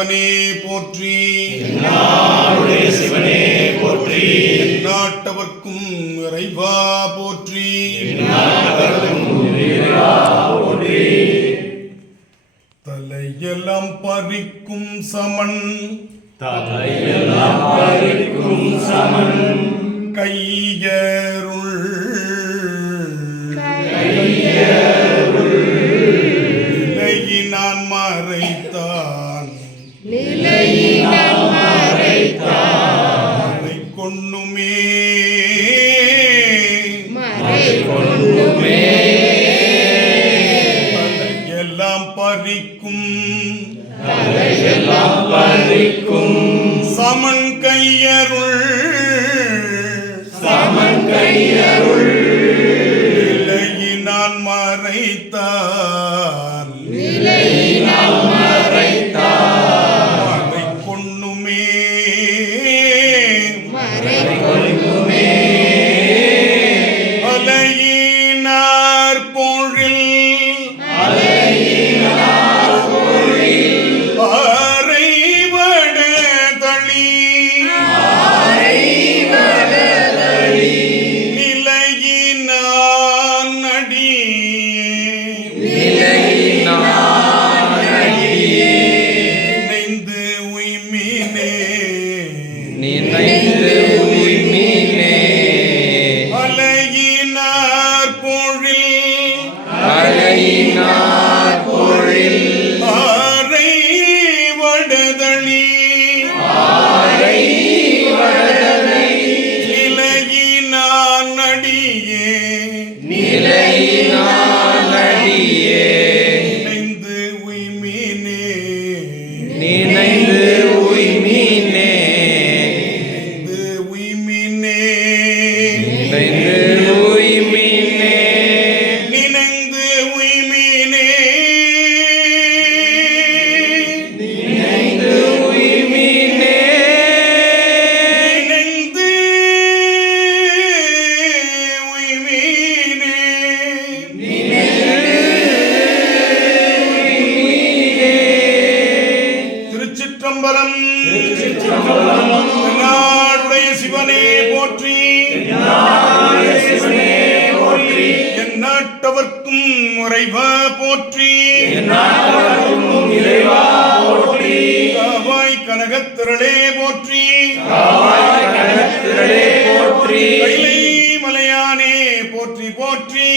சிவனே போற்றி, எந்நாளுடைய சிவனே போற்றி, நாட்டவர்க்கும் இறைவா போற்றி, போற்றி. தலையெல்லாம் பறிக்கும் சமன், தலையெல்லாம் பறிக்கும் சமன், கையருள் நிலையினான் மறைத்தான், மறை கொண்ணுமே தலையெல்லாம் பறிக்கும் சமன் கையருள் நிலையினான் மறைத்தான், மறை கொண்ணுமே அலையினார் பொழில் அறைவட தளி நிலையினான் அடியே நினைந்து உய்மினே அலையினார் பொழில் ஆரை வடதளி நிலையினான் அடியே நினைந்து உய்மினே நினைந்து உய்மினே நினைந்து உய்மினே நினைந்து உய்மினே திருச்சிற்றம்பலம். நாடுடைய சிவனே போற்றி, என் நாட்டவர்க்கும் இறைவா போற்றி, காவாய் கனகத்திரளே போற்றி, கைலை மலையானே போற்றி போற்றி,